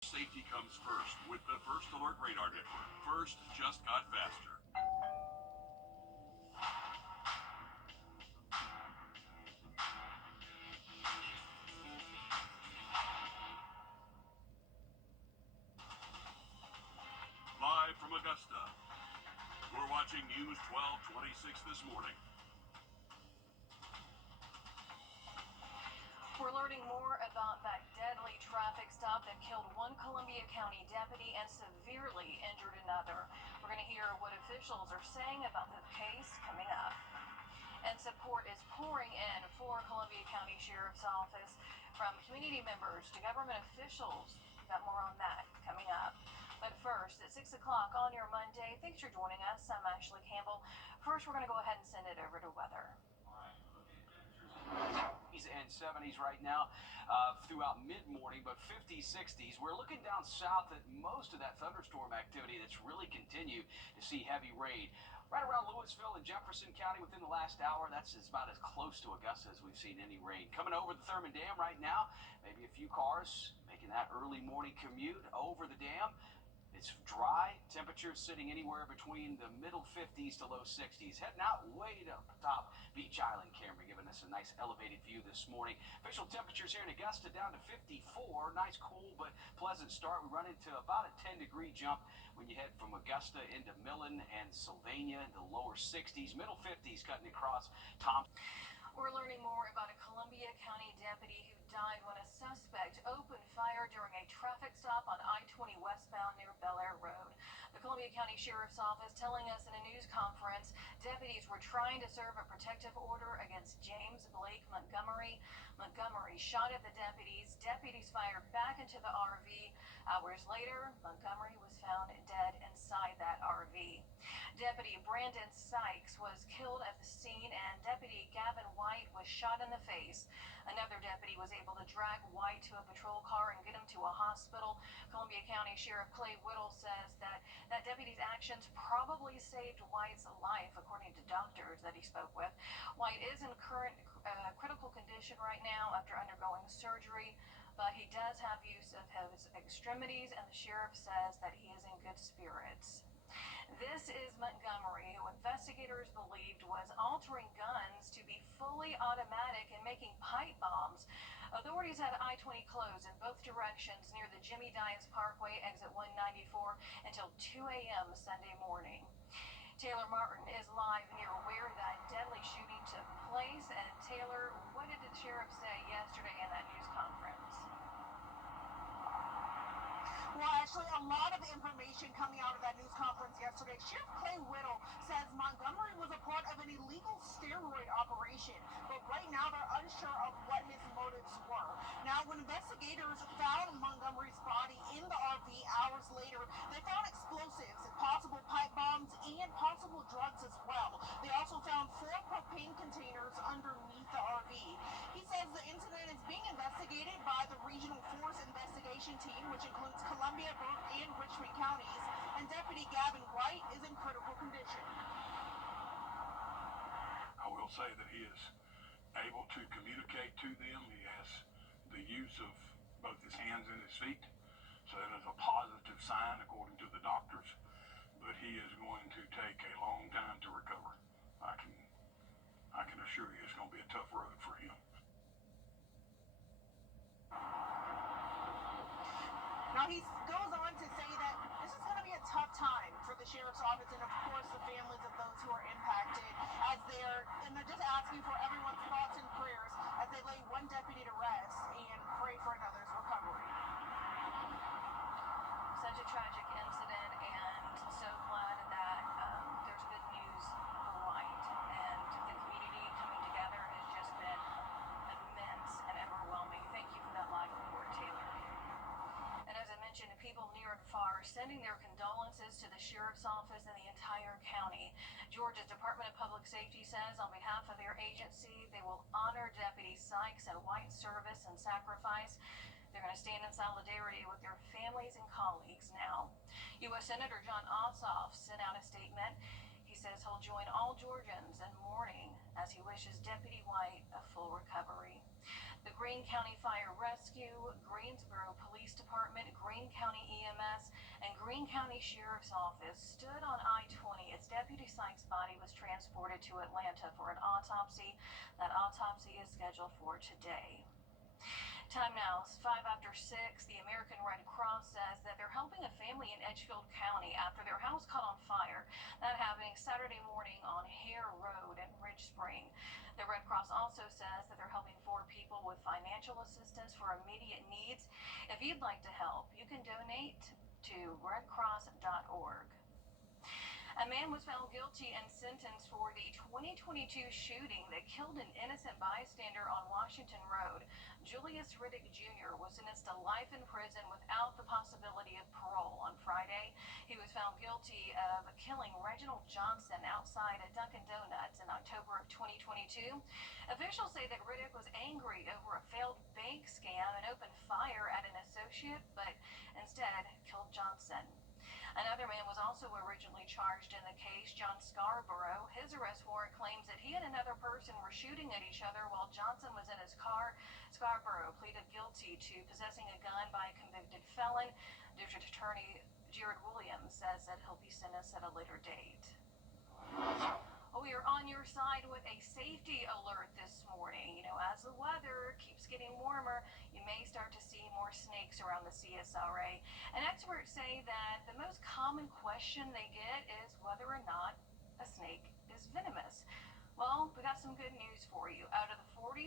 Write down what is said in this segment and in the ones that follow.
Safety comes first with the First Alert Radar Network. First just got faster. Live from Augusta, we're watching News 1226 this morning. We're learning more about that deadly traffic stop that killed one Columbia County deputy and severely injured another. We're going to hear what officials are saying about the case coming up. And support is pouring in for Columbia County Sheriff's Office from community members to government officials. We've got more on that coming up. But first, at 6 o'clock on your Monday, thanks for joining us. I'm Ashley Campbell. First, we're going to go ahead and send it over to weather. And 70s right now throughout mid-morning, but 50s, 60s. We're looking down south at most of that thunderstorm activity that's really continued to see heavy rain. Right around Louisville and Jefferson County within the last hour, that's about as close to Augusta as we've seen any rain. Coming over the Thurman Dam right now, maybe a few cars making that early morning commute over the dam. It's dry, temperatures sitting anywhere between the middle 50s to low 60s. Heading out way up top Beach Island, Cameron, giving us a nice elevated view this morning. Official temperatures here in Augusta down to 54. Nice, cool, but pleasant start. We run into about a 10-degree jump when you head from Augusta into Millen and Sylvania into the lower 60s. Middle 50s cutting across Thompson. We're learning more about a Columbia County deputy who died when a suspect opened fire during a traffic stop on I-20 westbound near Bel Air Road. The Columbia County Sheriff's Office telling us in a news conference deputies were trying to serve a protective order against James Blake Montgomery. Montgomery shot at the deputies. Deputies fired back into the RV. Hours later, Montgomery was found dead inside that RV. Deputy Brandon Sykes was killed at the scene, and Deputy Gavin White was shot in the face. Another deputy was able to drag White to a patrol car and get him to a hospital. Columbia County Sheriff Clay Whittle says that deputy's actions probably saved White's life, according to doctors that he spoke with. White is in current critical condition right now after undergoing surgery, but he does have use of his extremities, and the sheriff says that he is in good spirits. This is Montgomery, who investigators believed was altering guns to be fully automatic and making pipe bombs. Authorities had I-20 closed in both directions near the Jimmy Dias Parkway, exit 194, until 2 a.m. Sunday morning. Taylor Martin is live near where that deadly shooting took place. And Taylor, what did the sheriff say yesterday in that news conference? Well, actually, a lot of information coming out of that news conference yesterday. Sheriff Clay Whittle says Montgomery was a part of an illegal steroid operation, but right now they're unsure of what his motives were. Now, when investigators found Montgomery's body in the RV hours later, they found explosives, possible pipe bombs, and possible drugs as well. They also found 4 propane containers underneath the RV. He says the incident is being investigated by the Regional Force Investigation Team, which includes Columbia, Burke, and Richmond counties, and Deputy Gavin White is in critical condition. I will say that he is able to communicate to them. He has the use of both his hands and his feet, so that is a positive sign according to the doctors, but he is going to take a long time to recover. I can assure you it's going to be a tough road for him. Now, he goes on to say that this is going to be a tough time for the sheriff's office and, of course, the families of those who are impacted, they're just asking for everyone's thoughts and prayers as they lay one deputy to rest and pray for another's recovery. Such a tragic incident, and so glad that there's good news for White, and the community coming together has just been immense and overwhelming. Thank you for that live report, Taylor. And as I mentioned, people near and far sending their condolences to the sheriff's office and the entire county. Georgia's Department of Public Safety says on behalf of their agency, they will honor Deputy Sykes and White's service and sacrifice. They're going to stand in solidarity with their families and colleagues now. U.S. Senator John Ossoff sent out a statement. He says he'll join all Georgians in mourning as he wishes Deputy White a full recovery. The Greene County Fire Rescue, Greensboro Police Department, Greene County EMS, and Greene County Sheriff's Office stood on I-20 as Deputy Sykes' body was transported to Atlanta for an autopsy. That autopsy is scheduled for today. Time now is 5 after 6. The American Red Cross says that they're helping a family in Edgefield County after their house caught on fire. That happening Saturday morning on Hare Road in Ridge Spring. The Red Cross also says that they're helping 4 people with financial assistance for immediate needs. If you'd like to help, you can donate to redcross.org. A man was found guilty and sentenced for the 2022 shooting that killed an innocent bystander on Washington Road. Julius Riddick Jr. was sentenced to life in prison without the possibility of parole on Friday. He was found guilty of killing Reginald Johnson outside a Dunkin' Donuts in October of 2022. Officials say that Riddick was angry over a failed bank scam and opened fire at an associate, but instead killed Johnson. Another man was also originally charged in the case, John Scarborough. His arrest warrant claims that he and another person were shooting at each other while Johnson was in his car. Scarborough pleaded guilty to possessing a gun by a convicted felon. District Attorney Jared Williams says that he'll be sentenced at a later date. We are on your side with a safety alert this morning. As the weather keeps getting warmer, you may start to see more snakes around the CSRA. And experts say that the most common question they get is whether or not a snake is venomous. Well, we got some good news for you. Out of the 47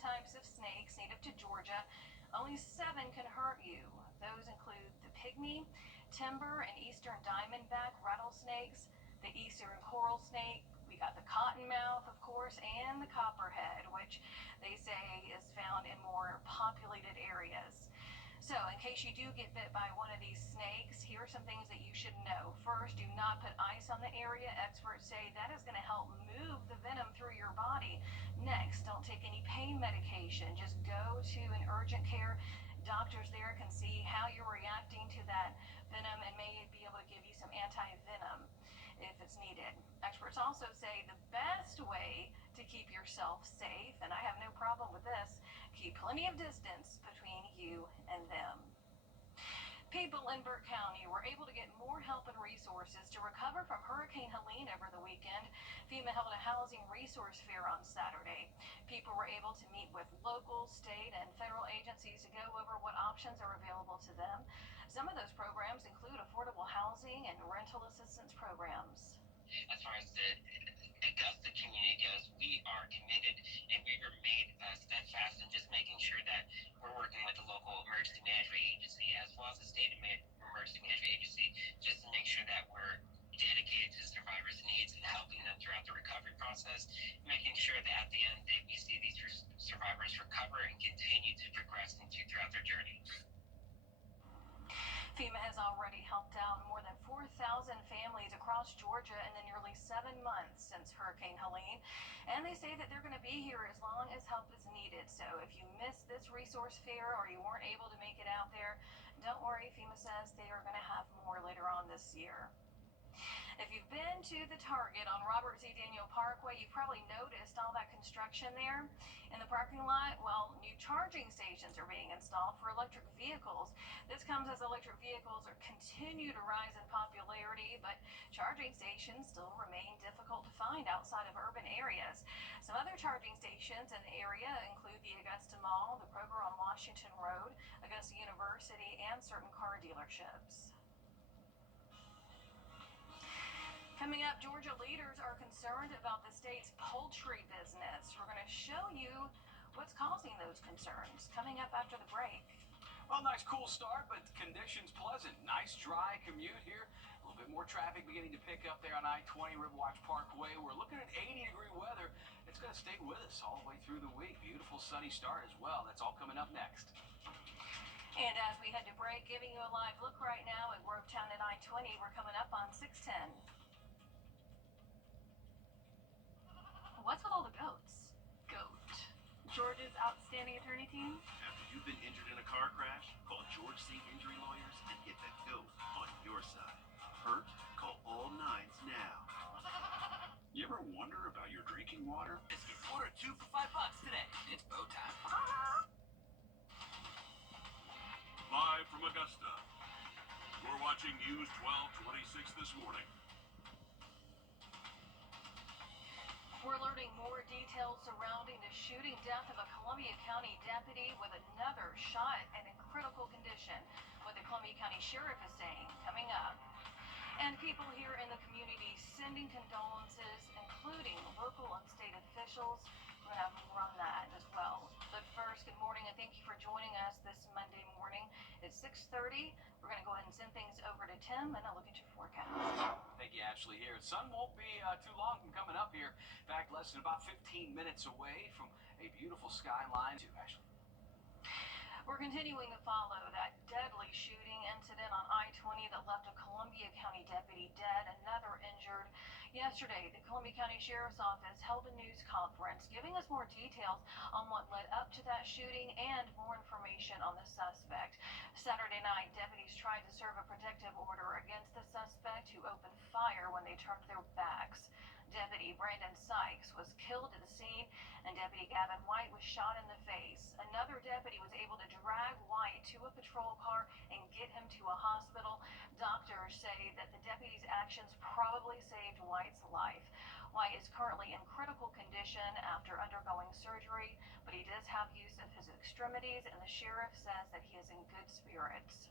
types of snakes native to Georgia, only 7 can hurt you. Those include the pygmy, timber and eastern diamondback rattlesnakes, the eastern coral snake. We got the cottonmouth, of course, and the copperhead, which they say is found in more populated areas. So, in case you do get bit by one of these snakes, here are some things that you should know. First, do not put ice on the area. Experts say that is going to help move the venom through your body. Next, don't take any pain medication. Just go to an urgent care. Doctors there can see how you're reacting to that venom and may be able to give you some anti-venom if it's needed. Experts also say the best way to keep yourself safe, and I have no problem with this, keep plenty of distance between you and them. People in Burke County were able to get more help and resources to recover from Hurricane Helene over the weekend. FEMA held a housing resource fair on Saturday. People were able to meet with local, state, and federal agencies to go over what options are available to them. Some of those programs include affordable housing and rental assistance programs. As far as the Augusta community goes, we are committed and we remain steadfast in just making sure that we're working with the local emergency management agency as well as the state emergency management agency just to make sure that we're dedicated to survivors' needs and helping them throughout the recovery process, making sure that at the end of the day we see these survivors recover and continue to progress throughout their journey. FEMA has already helped out more than 4,000 families across Georgia in the nearly 7 months since Hurricane Helene, and they say that they're going to be here as long as help is needed. So if you missed this resource fair or you weren't able to make it out there, don't worry, FEMA says they are going to have more later on this year. If you've been to the Target on Robert Z. Daniel Parkway, you've probably noticed all that construction there in the parking lot. Well, new charging stations are being installed for electric vehicles. This comes as electric vehicles continue to rise in popularity, but charging stations still remain difficult to find outside of urban areas. Some other charging stations in the area include the Augusta Mall, the Kroger on Washington Road, Augusta University, and certain car dealerships. Coming up, Georgia leaders are concerned about the state's poultry business. We're going to show you what's causing those concerns coming up after the break. Well, nice cool start, but conditions pleasant. Nice dry commute here. A little bit more traffic beginning to pick up there on I-20 Riverwatch Parkway. We're looking at 80-degree weather. It's going to stay with us all the way through the week. Beautiful sunny start as well. That's all coming up next. And as we head to break, giving you a live look right now at Grovetown at I-20. We're coming up on 610. What's with all the goats? Goat. George's outstanding attorney team? After you've been injured in a car crash, call George C. Injury Lawyers and get the GOAT on your side. Hurt? Call all nines now. You ever wonder about your drinking water? Order 2 for $5 today. It's bow time. watching News 1226 this morning. We're learning more details surrounding the shooting death of a Columbia County deputy with another shot and in critical condition. What the Columbia County Sheriff is saying coming up. And people here in the community sending condolences, including local and state officials. We're going to have more on that as well. But first, good morning and thank you for joining us this Monday morning. It's 6:30. We're going to go ahead and send things over to Tim and a look at your forecast. Thank you, Ashley. Here, the sun won't be too long from coming up here. In fact, less than about 15 minutes away from a beautiful skyline. Too, Ashley. We're continuing to follow that deadly shooting incident on I-20 that left a Columbia County deputy dead, another injured. Yesterday, the Columbia County Sheriff's Office held a news conference giving us more details on what led up to that shooting and more information on the suspect. Saturday night, deputies tried to serve a protective order against the suspect who opened fire when they turned their backs. Deputy Brandon Sykes was killed at the scene, and Deputy Gavin White was shot in the face. Another deputy was able to drag White to a patrol car and get him to a hospital. Doctors say that the deputy's actions probably saved White's life. White is currently in critical condition after undergoing surgery, but he does have use of his extremities, and the sheriff says that he is in good spirits.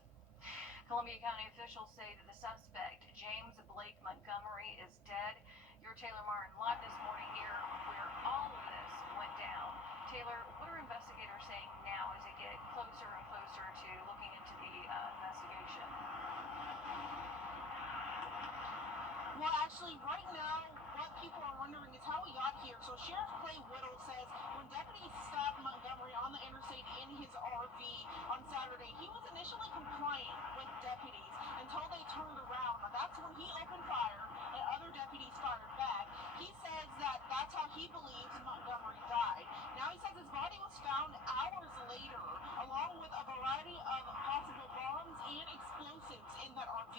Columbia County officials say that the suspect, James Blake Montgomery, is dead. Your Taylor Martin live this morning here where all of this went down. Taylor, what are investigators saying now as they get closer and closer to looking into the investigation? Well, actually, right now, what people are wondering is how he got here. So Sheriff Clay Whittle says when deputies stopped Montgomery on the interstate in his RV on Saturday, he was initially compliant with deputies until they turned around. Now, that's when he opened fire and other deputies fired back. He says that that's how he believes Montgomery died. Now he says his body was found hours later, along with a variety of possible bombs and explosives in that RV.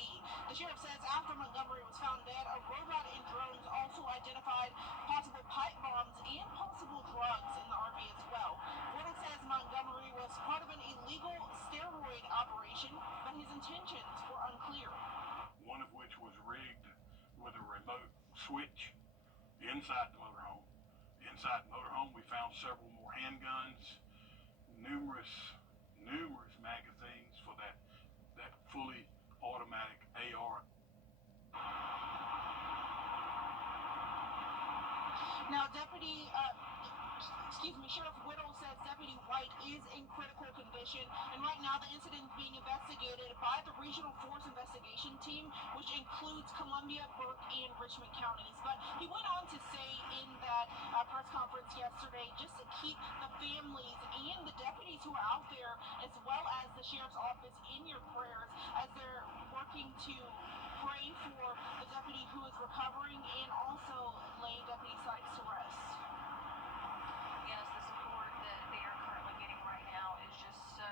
The sheriff says after Montgomery was found dead, a robot and drones also identified possible pipe bombs and possible drugs in the RV as well. Whittle says Montgomery was part of an illegal steroid operation, but his intentions were unclear. One of which was rigged with a remote switch inside the motorhome. Inside the motorhome, we found several more handguns, numerous magazines for that fully automatic AR. Now, Sheriff Whittle says Deputy White is in critical condition, and right now the incident is being investigated by the Regional Force Investigation Team, which includes Columbia, Burke, and Richmond counties. But he went on to say in that press conference yesterday, just to keep the families and the deputies who are out there, as well as the Sheriff's Office, in your prayers as they're working to pray for the deputy who is recovering and also lay Deputy Sykes to rest. Yes, the support that they are currently getting right now is just so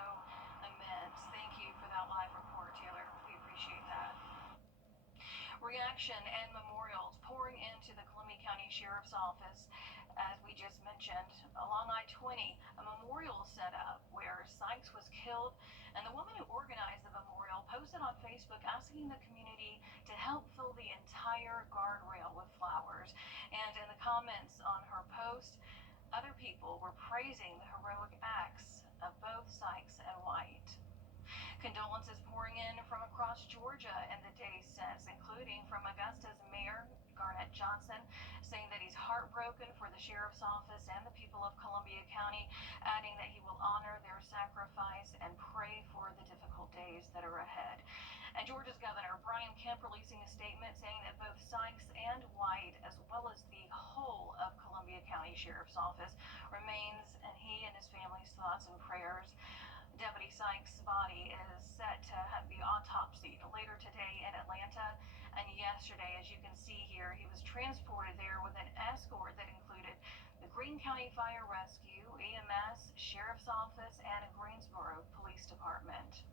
immense. Thank you for that live report, Taylor. We appreciate that. Reaction and memorials pouring into the Columbia County Sheriff's Office. As we just mentioned, along I-20, a memorial set up where Sykes was killed, and the woman who organized the memorial posted on Facebook asking the community to help fill the entire guardrail with flowers. And in the comments on her post, other people were praising the heroic acts of both Sykes and White. Condolences pouring in from across Georgia in the days since, including from Augusta's Mayor Garnett Johnson, saying that he's heartbroken for the Sheriff's Office and the people of Columbia County, adding that he will honor their sacrifice and pray for the difficult days that are ahead. And Georgia's Governor Brian Kemp releasing a statement saying that both Sykes and White, as well as the whole of Columbia County Sheriff's Office, remains in he and his family's thoughts and prayers. Deputy Sykes' body is set to be autopsied later today in Atlanta. And yesterday, as you can see here, he was transported there with an escort that included the Greene County Fire Rescue, EMS, Sheriff's Office, and a Greensboro Police Department.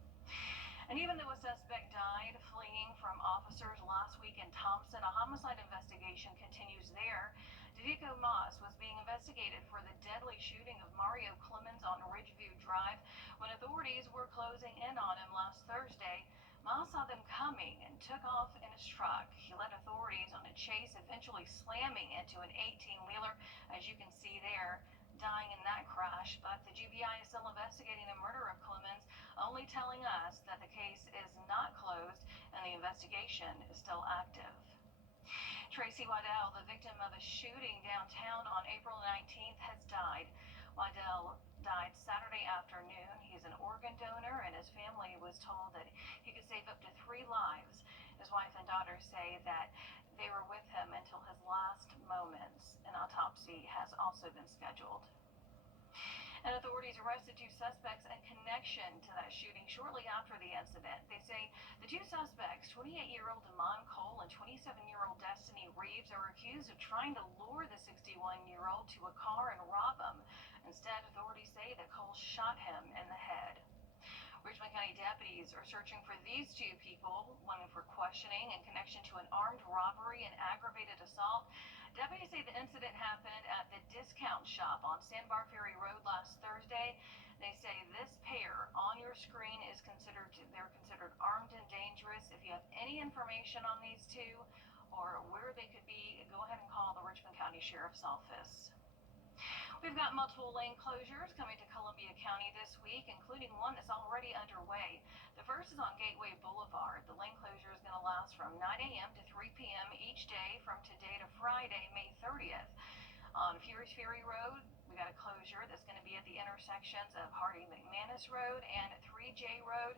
And even though a suspect died fleeing from officers last week in Thompson, a homicide investigation continues there. Didico Moss was being investigated for the deadly shooting of Mario Clemens on Ridgeview Drive. When authorities were closing in on him last Thursday, Moss saw them come coming and took off in his truck. He led authorities on a chase, eventually slamming into an 18-wheeler, as you can see there, dying in that crash. But the GBI is still investigating the murder of Clemens, only telling us that the case is not closed and the investigation is still active. Tracy Wrdw, the victim of a shooting downtown on April 19th, has died. Wrdw died Saturday afternoon. He's an organ donor, and his family was told that he could save up to 3 lives. His wife and daughter say that they were with him until his last moments. An autopsy has also been scheduled. And authorities arrested 2 suspects in connection to that shooting shortly after the incident. They say the 2 suspects, 28-year-old Damon Cole and 27-year-old Destiny Reeves, are accused of trying to lure the 61-year-old to a car and rob him. Instead, authorities say that Cole shot him in the head. Richmond County deputies are searching for these 2 people, one for questioning in connection to an armed robbery and aggravated assault. Deputies say the incident happened at the discount shop on Sandbar Ferry Road last Thursday. They say this pair on your screen is they're considered armed and dangerous. If you have any information on these 2 or where they could be, go ahead and call the Richmond County Sheriff's Office. We've got multiple lane closures coming to Columbia County this week, including one that's already underway. The first is on Gateway Boulevard. The lane closure is going to last from 9 a.m. to 3 p.m. each day from today to Friday, May 30th. On Furious Ferry Road, we got a closure that's going to be at the intersections of Harding-McManus Road and 3J Road.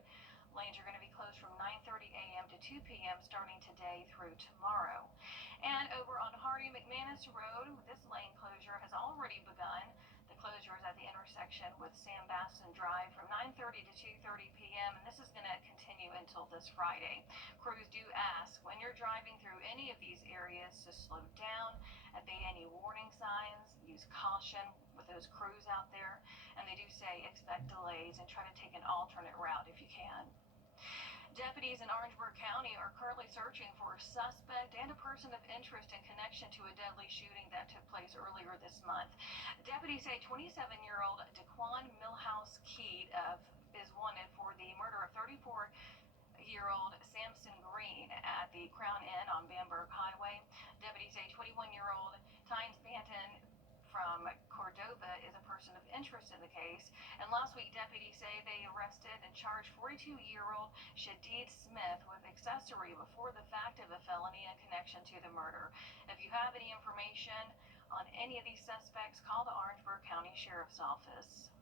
Lanes are going to be closed from 9:30 a.m. to 2 p.m. starting today through tomorrow. And over on Harding-McManus Road, this lane closure has already begun. The closure is at the intersection with Sam Basson Drive from 9:30 to 2:30 p.m. and this is going to continue until this Friday. Crews do ask when you're driving through any of these areas to slow down, obey any warning signs, use caution with those crews out there, and they do say expect delays and try to take an alternate route if you can. Deputies in Orangeburg County are currently searching for a suspect and a person of interest in connection to a deadly shooting that took place earlier this month. Deputies say 27-year-old Daquan Milhouse Keed is wanted for the murder of 34-year-old Samson Green at the Crown Inn on Bamberg Highway. Deputies say 21-year-old Tynes Banton from Cordova is a person of interest in the case. And last week, deputies say they arrested and charged 42-year-old Shadid Smith with accessory before the fact of a felony in connection to the murder. If you have any information on any of these suspects, call the Orangeburg County Sheriff's Office.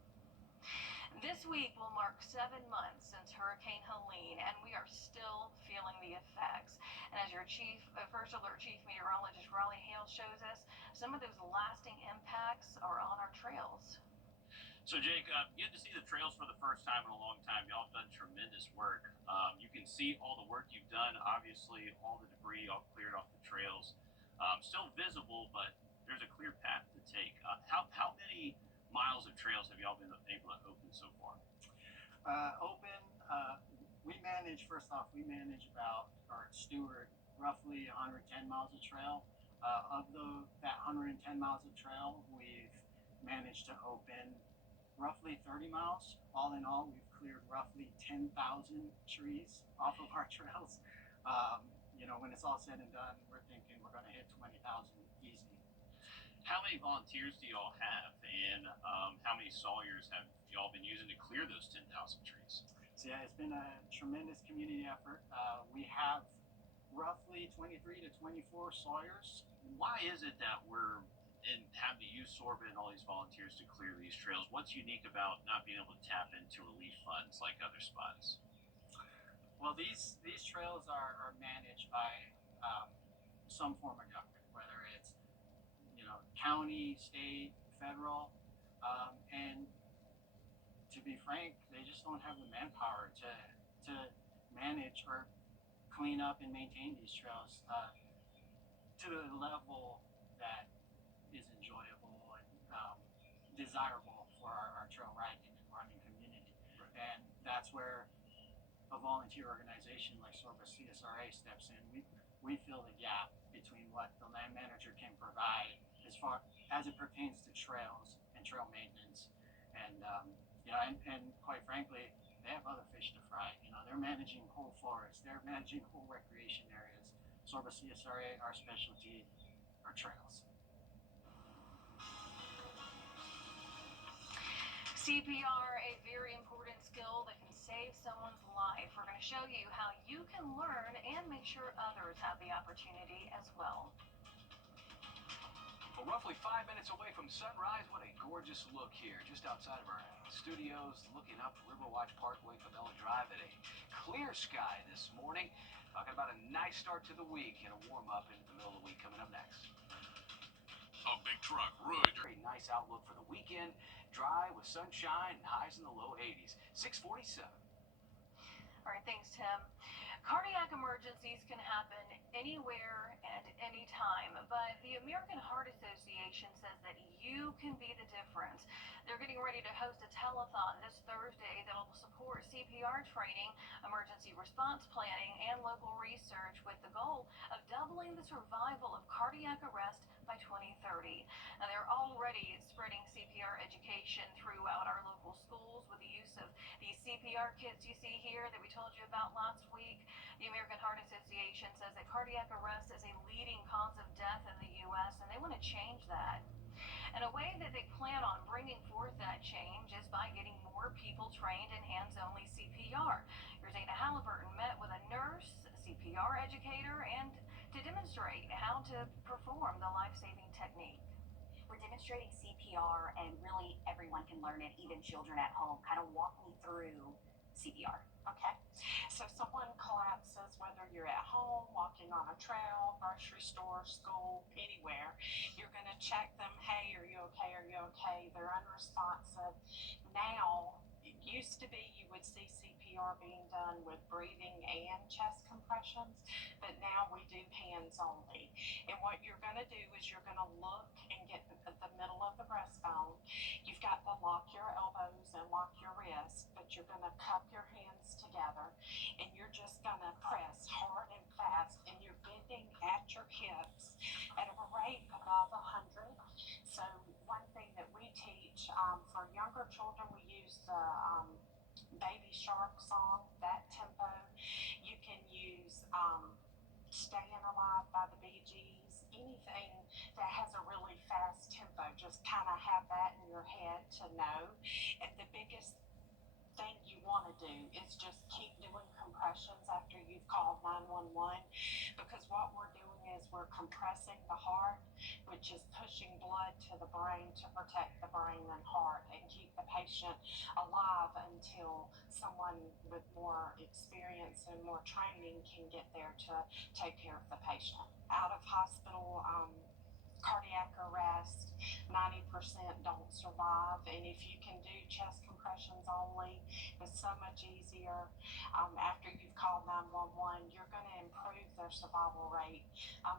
This week will mark 7 months since Hurricane Helene, and we are still feeling the effects. And as your First Alert Chief Meteorologist Raleigh Hale shows us, some of those lasting impacts are on our trails. So Jake, you had to see the trails for the first time in a long time. Y'all have done tremendous work. You can see all the work you've done. Obviously, all the debris all cleared off the trails. Still visible, but there's a clear path to take. How many miles of trails have y'all been able to open so far? We manage about, or steward, roughly 110 miles of trail. Of that 110 miles of trail, we've managed to open roughly 30 miles. All in all, we've cleared roughly 10,000 trees off of our trails. When it's all said and done, we're thinking we're going to hit 20,000 easy. How many volunteers do y'all have, and how many sawyers have y'all been using to clear those 10,000 trees? So yeah, it's been a tremendous community effort. We have roughly 23 to 24 sawyers. Why is it that we're having to use sorbent and all these volunteers to clear these trails? What's unique about not being able to tap into relief funds like other spots? Well, these trails are managed by some form of government, whether it's county, state, federal, and to be frank, they just don't have the manpower to manage or clean up and maintain these trails to the level that is enjoyable and desirable for our trail riding and running community. Right. And that's where a volunteer organization like Sorba CSRA steps in. We fill the gap between what the land manager can provide as far as it pertains to trails and trail maintenance. And and quite frankly, they have other fish to fry. You know, they're managing whole forests, they're managing whole recreation areas. Sorba CSRA, our specialty are trails. CPR, a very important skill that can save someone's life. We're going to show you how you can learn and make sure others have the opportunity as well. Well, roughly 5 minutes away from sunrise, what a gorgeous look here, just outside of our studios, looking up Riverwatch Parkway, Cabela Drive at a clear sky this morning. Talking about a nice start to the week and a warm-up into the middle of the week coming up next. A big truck, Wrdw. A nice outlook for the weekend. Dry with sunshine and highs in the low 80s. 647. All right, thanks, Tim. Cardiac emergencies can happen anywhere and anytime, but the American Heart Association says that you can be the difference. They're getting ready to host a telethon this Thursday that will support CPR training, emergency response planning, and local research with the goal of doubling the survival of cardiac arrest by 2030. Now, they're already spreading CPR education throughout our local schools with the use of these CPR kits you see here that we told you about last week. The American Heart Association says that cardiac arrest is a leading cause of death in the U.S., and they want to change that. And a way that they plan on bringing forth that change is by getting more people trained in hands-only CPR. Rosana Halliburton met with a nurse, a CPR educator, and to demonstrate how to perform the life-saving technique. We're demonstrating CPR, and really everyone can learn it, even children at home. Kind of walk me through CPR. Okay, so someone collapses, whether you're at home, walking on a trail, grocery store, school, anywhere, you're going to check them. Hey, are you okay? Are you okay? They're unresponsive. Now, it used to be you would see CPR being done with breathing and chest compressions, but now we do hands only. And what you're going to do is you're going to look and get the middle of the breastbone. You've got to lock your elbows and lock your wrists, but you're going to cup your hands together, and you're just going to press hard and fast, and you're bending at your hips at a rate above 100. So one thing that we teach for younger children, we use the Baby Shark song, that tempo. You can use Staying Alive by the Bee Gees, anything that has a really fast tempo. Just kind of have that in your head to know. And the biggest thing you want to do is just keep doing compressions after you've called 911, because what we're doing is we're compressing the heart, which is pushing blood to the brain to protect the brain and heart and keep the patient alive until someone with more experience and more training can get there to take care of the patient. Out of hospital cardiac arrest, 90% don't survive, and if you can do chest compressions only, it's so much easier. After you've called 911, you're going to improve their survival rate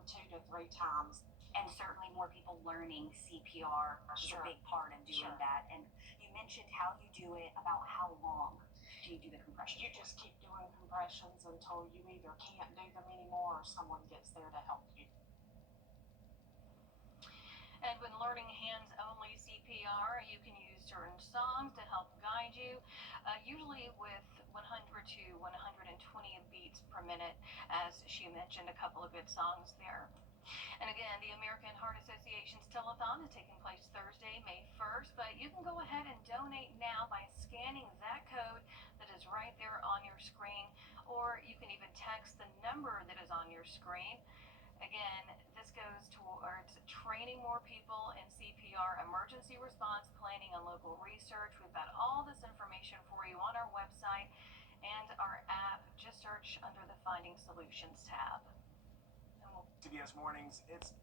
2 to 3 times. And certainly more people learning CPR is Sure. a big part of doing Sure. that. And you mentioned how you do it. About how long do you do the compression? You just keep doing compressions until you either can't do them anymore or someone gets there to help you. And when learning hands-only CPR, you can use certain songs to help guide you, usually with 100 to 120 beats per minute, as she mentioned, a couple of good songs there. And again, the American Heart Association's telethon is taking place Thursday, May 1st, but you can go ahead and donate now by scanning that code that is right there on your screen, or you can even text the number that is on your screen. Again, this goes towards training more people in CPR, emergency response planning, and local research. We've got all this information for you on our website and our app. Just search under the Finding Solutions tab. CBS Mornings, it's